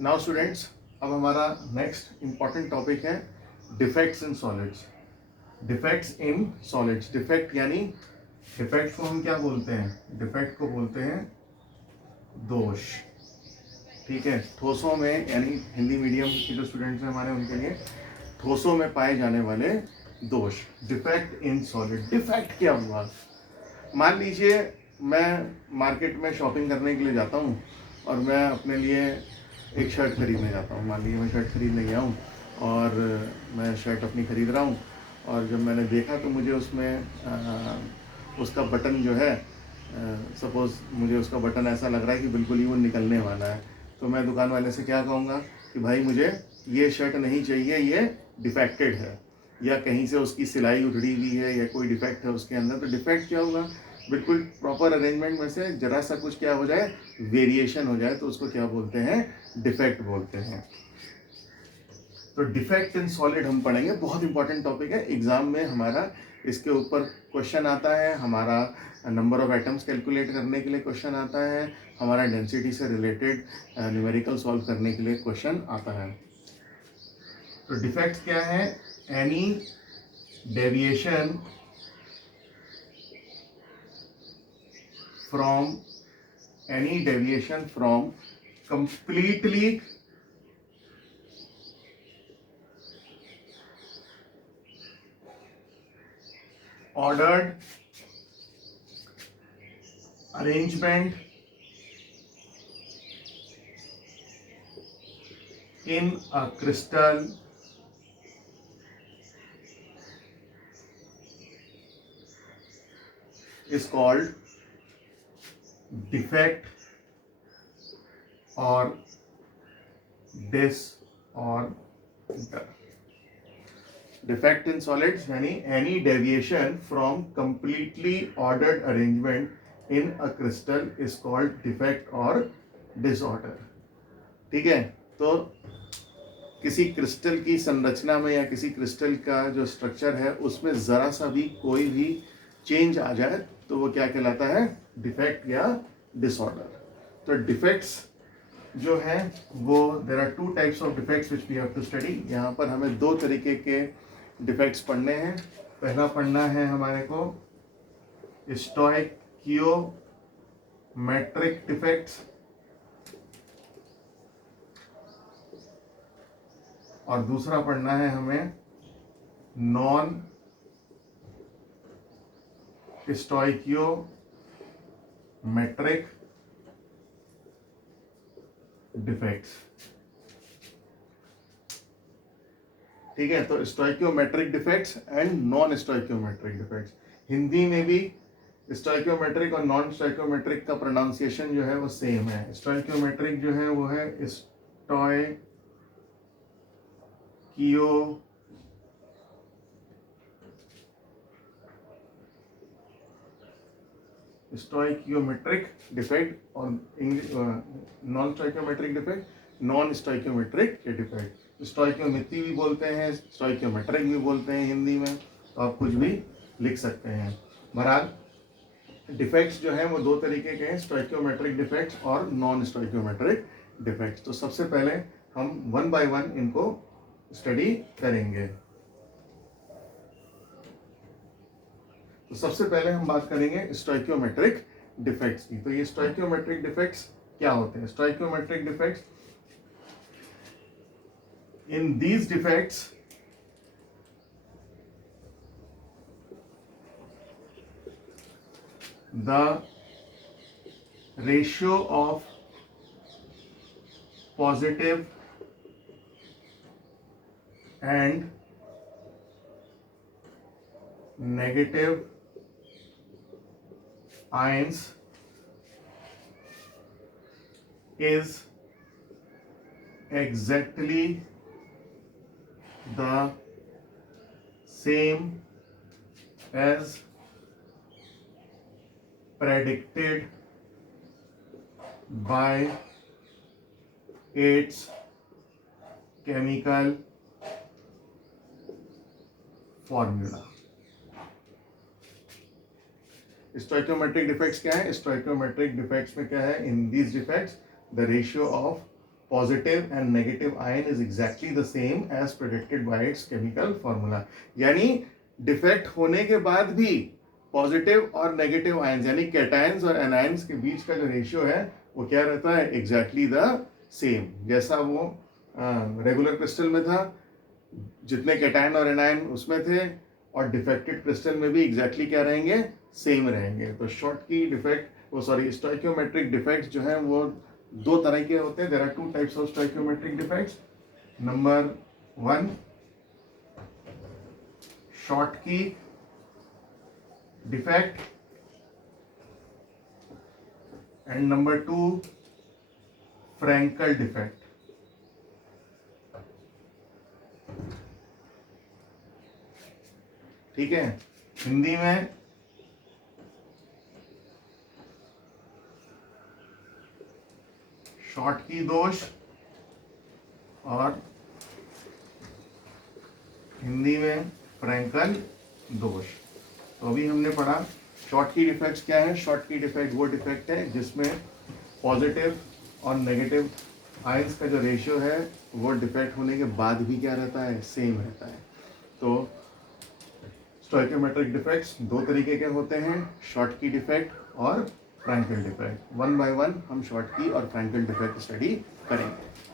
Now students, अब हमारा next important topic है defects in solids. Defects in solids, defect यानी डिफेक्ट को हम क्या बोलते हैं? डिफेक्ट को बोलते हैं दोष। ठीक है, ठोसों में यानी हिंदी मीडियम के जो स्टूडेंट्स हैं हमारे, उनके लिए ठोसों में पाए जाने वाले दोष, डिफेक्ट इन सॉलिड। डिफेक्ट क्या हुआ? मान लीजिए मैं मार्केट में शॉपिंग करने के लिए जाता हूँ और मैं अपने लिए एक शर्ट खरीदने जाता हूँ। मान लीजिए मैं शर्ट खरीदने गया हूँ और मैं शर्ट अपनी खरीद रहा हूँ, और जब मैंने देखा तो मुझे उसमें उसका बटन जो है, सपोज़ मुझे उसका बटन ऐसा लग रहा है कि बिल्कुल ही वो निकलने वाला है, तो मैं दुकान वाले से क्या कहूँगा कि भाई मुझे ये शर्ट नहीं चाहिए, ये डिफेक्टेड है, या कहीं से उसकी सिलाई उधड़ी हुई है या कोई डिफेक्ट है उसके अंदर। तो डिफेक्ट क्या होगा? बिल्कुल प्रॉपर अरेंजमेंट में से जरा सा कुछ क्या हो जाए, वेरिएशन हो जाए, तो उसको क्या बोलते हैं? डिफेक्ट बोलते हैं। तो डिफेक्ट इन सॉलिड हम पढ़ेंगे, बहुत इंपॉर्टेंट टॉपिक है। एग्जाम में हमारा इसके ऊपर क्वेश्चन आता है, हमारा नंबर ऑफ एटम्स कैलकुलेट करने के लिए क्वेश्चन आता है, हमारा डेंसिटी से रिलेटेड न्यूमेरिकल सॉल्व करने के लिए क्वेश्चन आता है। तो डिफेक्ट क्या है? Any deviation from any deviation from completely ordered arrangement in a crystal is called defect or disorder. Defect in solids यानी any deviation from completely ordered arrangement in a crystal is called defect or disorder. ठीक है, तो किसी crystal की संरचना में या किसी क्रिस्टल का जो स्ट्रक्चर है उसमें ज़रा सा भी कोई भी चेंज आ जाए तो वो क्या कहलाता है? डिफेक्ट या डिसऑर्डर। तो डिफेक्ट्स जो हैं वो, there are two types of defects which we have to study. यहाँ पर हमें दो तरीके के डिफेक्ट्स पढ़ने हैं। पहला पढ़ना है हमारे को स्टोइकियोमेट्रिक डिफेक्ट्स, और दूसरा पढ़ना है हमें नॉन स्टोइकियोमेट्रिक डिफेक्ट्स। ठीक है, तो stoichiometric defects and non stoichiometric defects. Hindi में भी स्टोइकियोमेट्रिक और नॉन स्टोइकियोमेट्रिक का प्रोनाउंसिएशन जो है वो सेम है। स्टोइकियोमेट्रिक जो है वो है स्टोइकियोमेट्रिक डिफेक्ट, और non stoichiometric defect non stoichiometric defect. Stoichiometry भी बोलते हैं, स्टोइकियोमेट्रिक भी बोलते हैं हिंदी में, तो आप कुछ भी लिख सकते हैं। बहरहाल डिफेक्ट्स जो हैं वो दो तरीके के हैं, स्टोइकियोमेट्रिक डिफेक्ट्स और नॉन स्टोइकियोमेट्रिक डिफेक्ट्स। तो सबसे पहले हम वन बाय वन इनको स्टडी करेंगे। तो सबसे पहले हम बात करेंगे स्टोइकियोमेट्रिक डिफेक्ट्स की। तो ये स्टोइकियोमेट्रिक डिफेक्ट्स क्या होते हैं? Stoichiometric defects, in these defects the ratio of positive and negative ions is exactly the same as predicted by its chemical formula. Stoichiometric defects क्या है? स्टोइकियोमेट्रिक डिफेक्ट्स में क्या है? In these defects the ratio of positive and negative ion is exactly the same as predicted by its chemical formula. यानी defect होने के बाद भी पॉजिटिव और नेगेटिव आयंस यानी कैटायंस और एनायंस के बीच का जो रेशियो है वो क्या रहता है, एग्जैक्टली द सेम, जैसा वो रेगुलर क्रिस्टल में था, जितने कैटायन और एनायन उसमें थे, और डिफेक्टेड क्रिस्टल में भी एग्जैक्टली क्या रहेंगे, सेम रहेंगे। तो शॉटकी डिफेक्ट वो सॉरी स्टोइकियोमेट्रिक डिफेक्ट्स जो है वो दो तरह के होते हैं। There are two types of stoichiometric defects. Number 1 Schottky defect and number 2 Frenkel defect. ठीक है, हिंदी में शॉटकी दोष और हिंदी में फ्रैंकल दोष। तो अभी हमने पढ़ा शॉटकी डिफेक्ट्स क्या है। शॉटकी डिफेक्ट वो डिफेक्ट है जिसमें पॉजिटिव और नेगेटिव आयंस का जो रेशियो है वो डिफेक्ट होने के बाद भी क्या रहता है, सेम रहता है। तो स्टोइकियोमेट्रिक डिफेक्ट्स दो तरीके के होते हैं, शॉटकी डिफेक्ट और फ्रैंकल डिफेक्ट। 1 बाय 1 हम शॉटकी और फ्रैंकल डिफेक्ट स्टडी करेंगे।